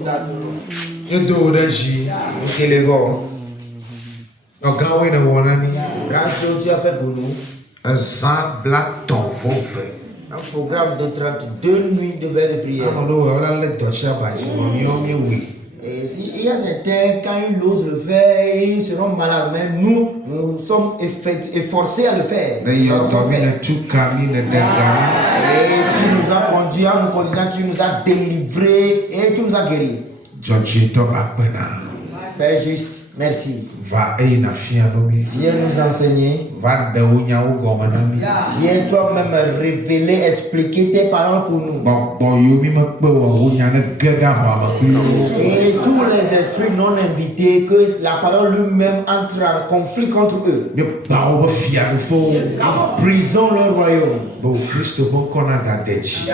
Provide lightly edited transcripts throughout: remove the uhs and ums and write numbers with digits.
You do that shit. Ok, les gars. No grand way to one Grand chose tu as fait pour nous. a sans black ton fofé. Un programme de 32 nuits de veille de I prière. don't know, I don't let the shabbat, but you me weak. Et s'il y a certains, quand ils osent le faire, ils seront malades. Mais nous sommes efforcés à le faire. Then you're coming a two coming and then Et tu nous as conduits en nous conduisant, tu nous as délivrés et tu nous as guéris. George top apena. Père juste, merci. Va na fia no mi. Viens nous enseigner. Va de unya u goma na mi. Viens toi-même révéler, expliquer tes paroles pour nous. Bon you mi me pe wa unya na geda wa ma ku. Et tous les esprits non invités, que la parole lui-même entre en conflit contre eux. Me pa o fia do fo. Brisons leur royaume. Bo Christ bon kona ga deji. Que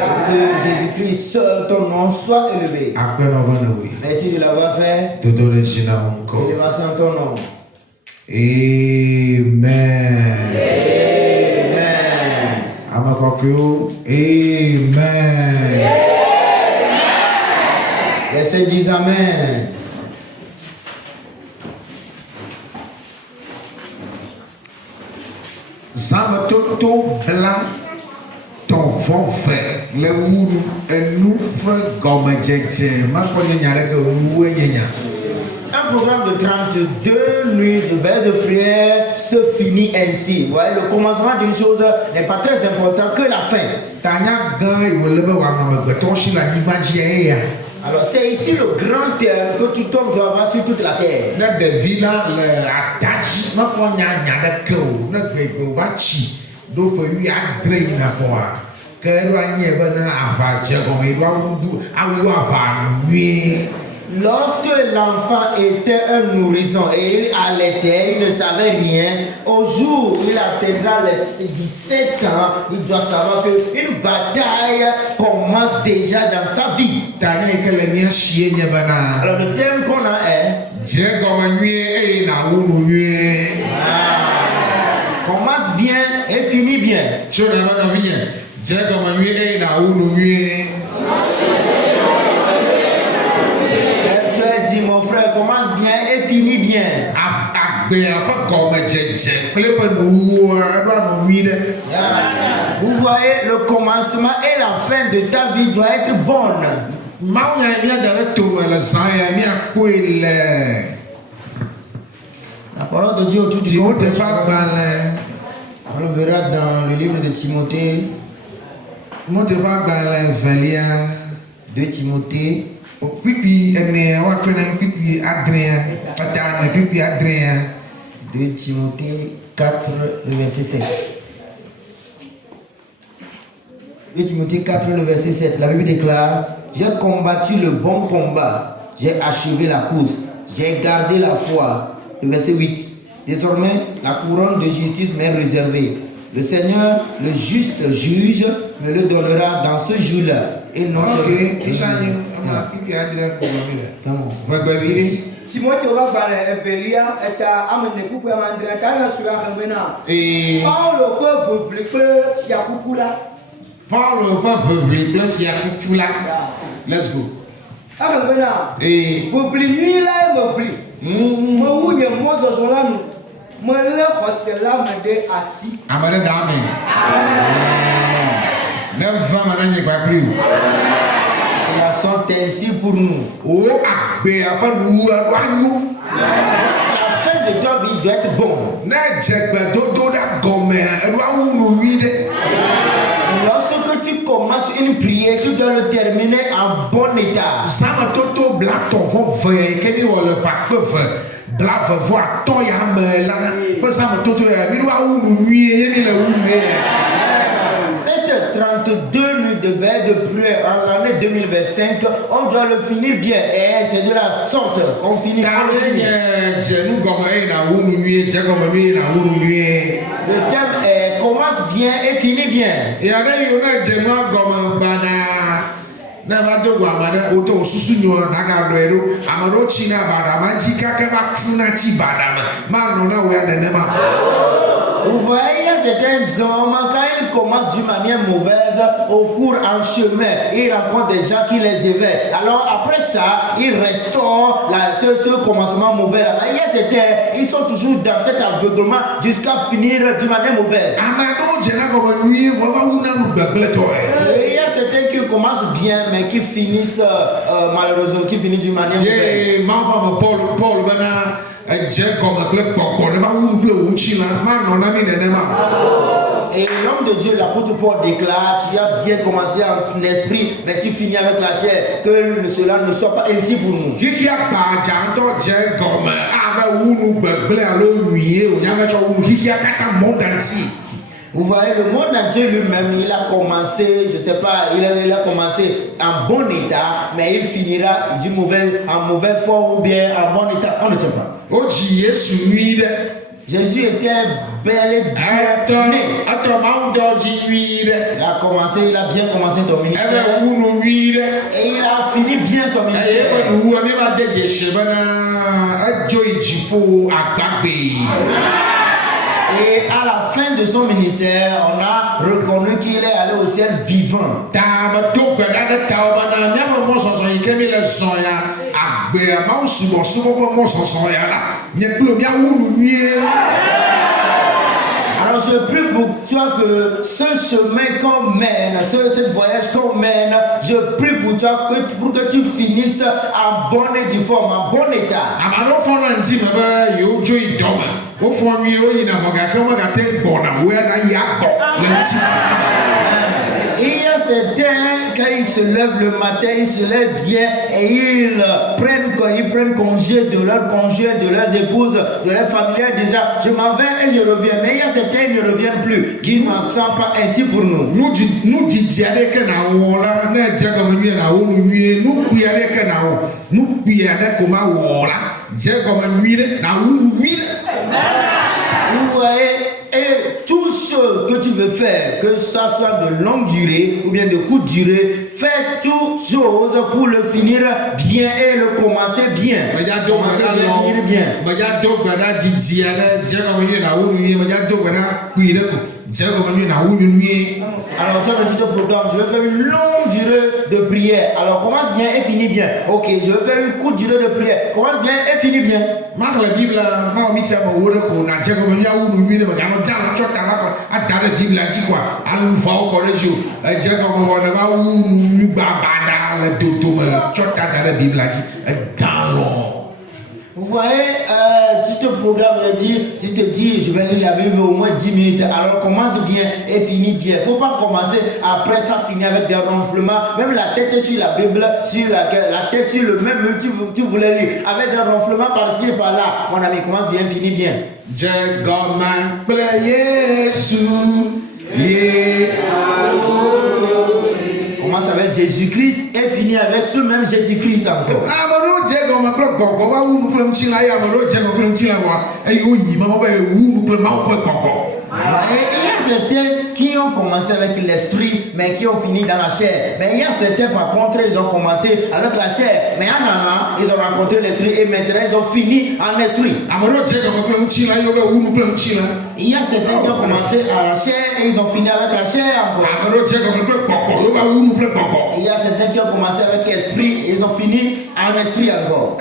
Jésus-Christ seul, ton nom soit élevé. Apena bana we. Merci de l'avoir fait. Todo le jina onko. Élévation en ton nom. Amen. Amen. Amakokyo. Amen. Les saints disent Amen. Zamatoto blanc ton forfait le wunu enu fe gomme jeje ma ko nyanya ke wuwe nyanya. Un programme de 32 nuits de veille de prière se finit ainsi. Vous voyez, le commencement d'une chose n'est pas très important que la fin. Tanya gan iwelebe wa na megbeto shi la nibaji ya. Alors c'est ici le grand terme que tout homme doit avoir sur toute la terre. Na de villa le atachi ma ko nyanya de ke o na gbegbe wa chi do fe wi adre na ko a ke ro anye be na aba je ko me ro awu aba nwi. Lorsque l'enfant était un nourrisson et il allaitait, il ne savait rien, au jour où il atteindra les 17 ans, il doit savoir qu'une bataille commence déjà dans sa vie. Alors le thème qu'on a est commence bien et finit bien. Mon frère, commence bien et finit bien. Vous voyez, le commencement et la fin de ta vie doit être bonne. La parole de Dieu autour du monde. On le verra dans le livre de Timothée. 2 Timothée. 2 Timothée 4, le verset 7. 2 Timothée 4, le verset 7. La Bible déclare: j'ai combattu le bon combat, j'ai achevé la course, j'ai gardé la foi. Le verset 8. Désormais, la couronne de justice m'est réservée. Le Seigneur, le juste juge, me le donnera dans ce jour-là. Et non Timothée va parler Evelia et à amener beaucoup à mandrer quand il sera revenu. Paul peut publier Fiakukula. Paul peut publier Fiakukula. Let's go. Revena. Publier là et publier. Moi où il y a Moses là nous. Moi là c'est là me dé assis. Amen. Neuf femmes à n'ayez pas pris. Elles sont ainsi pour nous. Oh, abé, après nous, la fin de ta vie doit être bonne. Lorsque tu commences une prière, tu dois le terminer en bon état. Cette 32 nuits de veille de prière en l'année 2025, on doit le finir bien. Et c'est de la sorte qu'on finit. Le thème est commence bien et finit bien. na ba do gwa mada o to susu nyo na ga do edo amaro chi na bada ma ji ka ke ba funa chi bada ma no na we na ma. Vous voyez, il y a certains hommes, quand ils commencent d'une manière mauvaise, au cours en chemin, ils rencontrent des gens qui les éveillent. Alors après ça, ils restaurent ce commencement mauvais. Alors, il y a certains, ils sont toujours dans cet aveuglement jusqu'à finir d'une manière mauvaise. Et il y a certains qui commencent bien, mais qui finissent malheureusement, qui finissent d'une manière mauvaise. Et l'homme de Dieu, l'apôtre Paul déclare, tu as bien commencé en esprit, mais tu finis avec la chair, que cela ne soit pas ainsi pour nous. Vous voyez, le monde entier lui-même, il a commencé, je ne sais pas, il a commencé en bon état, mais il finira en mauvaise forme ou bien en bon état, on ne sait pas. Jésus était bel et bien né. Il a bien commencé son ministère. Et il a fini bien son ministère. Et à la fin de son ministère, on a reconnu qu'il est allé au ciel vivant. Alors je prie pour toi que ce chemin qu'on mène, ce voyage qu'on mène, je prie pour toi pour que tu finisses en bonne et due forme, en bon état. Il y a certains, quand ils se lèvent le matin, ils se lèvent bien et ils prennent congé de leurs conjoints, de leurs épouses, de leurs familiers, disant je m'en vais et je reviens. Mais il y a certains qui ne reviennent plus, qui n'en sont pas ainsi pour nous. Vous voyez, et tout ce que tu veux faire, que ça soit de longue durée ou bien de courte durée, fais toutes choses pour le finir bien et le commencer bien. Finir bien. Alors toi le titre programme, je vais faire une longue durée de prière. Alors commence bien et finis bien. Ok, je vais faire une courte durée de prière. Commence bien et finis bien. Vous voyez, tu te programmes, tu te dis, je vais lire la Bible au moins 10 minutes. Alors commence bien et finis bien. Il ne faut pas commencer après ça, finir avec des ronflements. Même la tête est sur la Bible, sur la tête sur le même tu voulais lire. Avec des ronflements par-ci et par-là. Mon ami, commence bien, finis bien. Commence avec Jésus-Christ et finit avec ce même Jésus-Christ encore. Et il y a certains qui ont commencé avec l'esprit, mais qui ont fini dans la chair. Mais il y a certains, par contre, ils ont commencé avec la chair, mais en allant, ils ont rencontré l'esprit et maintenant ils ont fini en esprit. Il y a certains qui ont commencé à la chair et ils ont fini avec la chair encore. Il y a certains qui ont commencé avec l'esprit et ils ont fini en esprit encore.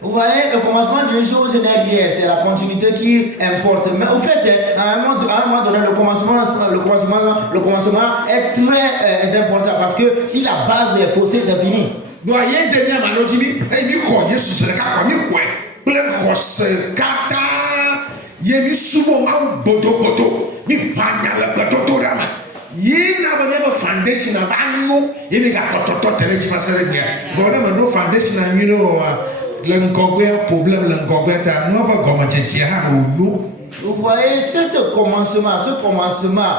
Vous voyez, le commencement d'une chose n'est rien, c'est la continuité qui importe. Mais au fait, à un moment donné, le commencement est très important parce que si la base est faussée, c'est fini. Foundation of annual, you got to foundation and you know, Langogwe, problem Langogwe, and no government, Vous voyez, ce commencement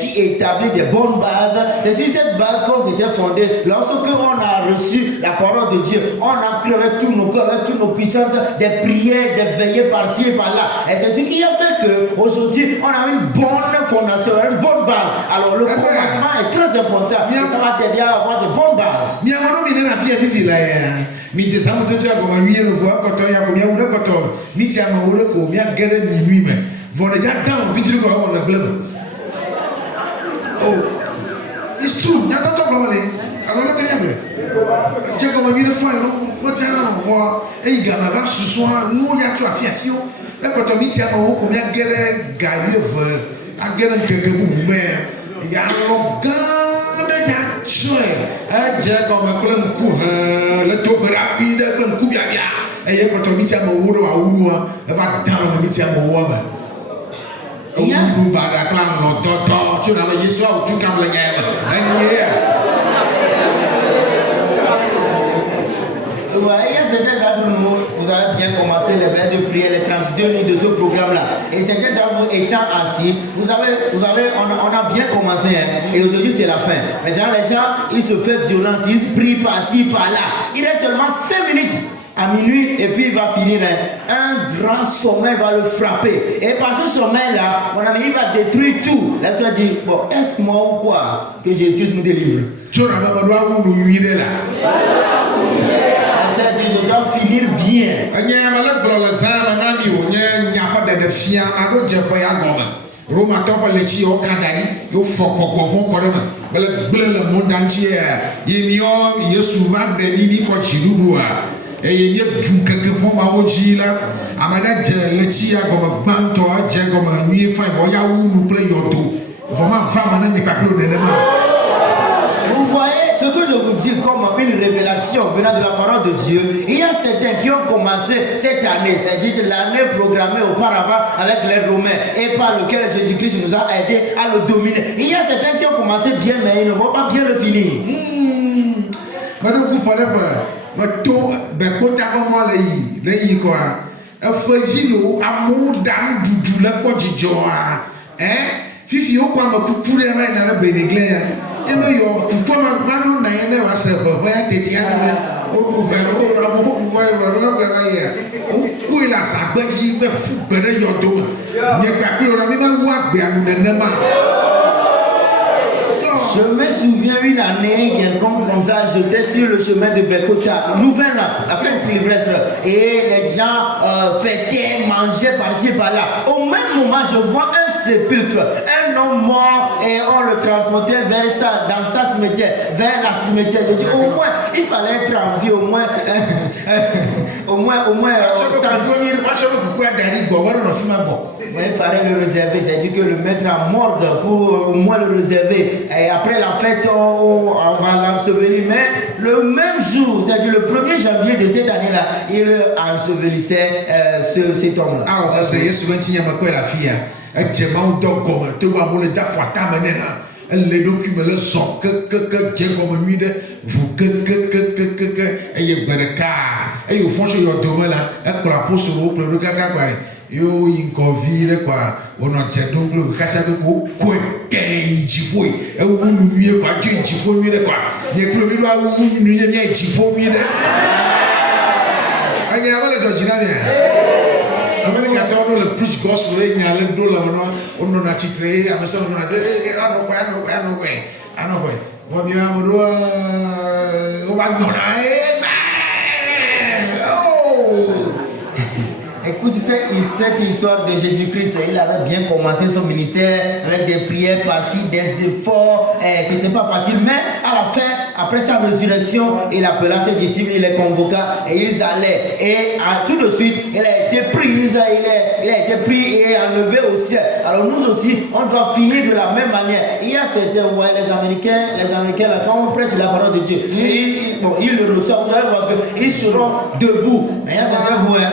qui établit des bonnes bases, c'est sur cette base qu'on s'était fondé. Lorsque on a reçu la parole de Dieu, on a cru avec tous nos cœurs, avec toutes nos puissances, des prières, des veillées par-ci et par-là. Et c'est ce qui a fait qu'aujourd'hui, on a une bonne fondation, une bonne base. Alors le commencement est très important. Et ça va t'aider à avoir de bonnes bases. It's true. Alors là, Dieu comme une fois, nous maintenant on voit et il gagne avec ce soir, nous il y a tu as fait et quand on dit à moi combien guerre gagner à guerre quelque mais il y a un grand de tuer Dieu comme un plein coup le tour rapide plein coup bien et quand on dit à moi elle va dans le dit à moi il y a nous va la plan non tu n'as pas Jésus ou tu comme le vous avez bien commencé les veilles de prière, les 32 nuits de ce programme-là. Et certains d'entre vous étant assis, on a bien commencé. Et aujourd'hui, c'est la fin. Maintenant, les gens, ils se font violence, ils se prient par-ci, par-là. Il reste seulement 5 minutes à minuit et puis il va finir. Un grand sommeil va le frapper. Et par ce sommeil-là, mon ami, il va détruire tout. Là, tu vas dire, bon, est-ce moi ou quoi que Jésus nous délivre? Tu n'as pas le droit de nous vider là. Je dois finir bien. Vous voyez ce que je vous dis comme une révélation venant de la parole de Dieu. Il y a certains qui ont commencé cette année, c'est-à-dire l'année programmée auparavant avec les Romains et par lequel Jésus-Christ nous a aidés à le dominer. Il y a certains qui ont commencé bien mais ils ne vont pas bien le finir. Fifi o kwa makutu le ba na benegle ya e me yo tutu ma no na ye na wa se bo ya teti ya na o du be o ra bo ku wa ro ga ya o ku ila sa gbeji be fu gbere yo do nye pa ki ora mi ma wa gbe anu ne ma. Je me souviens une année, comme ça, j'étais sur le chemin de Bekota, nouvelle, la Saint-Sylvestre, et les gens fêtaient, mangeaient par-ci par-là. Au même moment, je vois un sépulcre, un homme mort, et on le transportait vers ça, dans sa cimetière, vers la cimetière. Je dis, au moins, il fallait être en vie, au moins, sentir. Mais il fallait le réserver, c'est-à-dire que le mettre en morgue pour au moins le réserver. Et après la fête, on va l'ensevelir. Mais le même jour, c'est-à-dire le 1er janvier de cette année-là, il ensevelissait cet homme-là. Ah, c'est ce que tu as la fille. Tu les documents le sont que Dieu comme lui de vous que et et au fond je y demain là et pour la pose au plan de caca quoi yo in covid quoi on a dit donc le caca de quoi jipo et on nous lui quoi Dieu jipo lui de quoi les premiers doit nous lui de jipo lui de a ya wala do jina bien America told the preach gospel in Yalendo Lamano, on a chitre, I'm so not I know where. What you have Écoute, cette histoire de Jésus-Christ, il avait bien commencé son ministère avec des prières par-ci, des efforts. C'était pas facile, mais à la fin, après sa résurrection, il appela ses disciples, il les convoqua et ils allaient. Et tout de suite, il a été pris, il a été pris et enlevé au ciel. Alors nous aussi, on doit finir de la même manière. Il y a certains, vous voyez, les Américains, là, quand on prêche la parole de Dieu, ils le reçoivent, vous allez voir qu'ils seront debout. Mais il y a certains, vous voyez,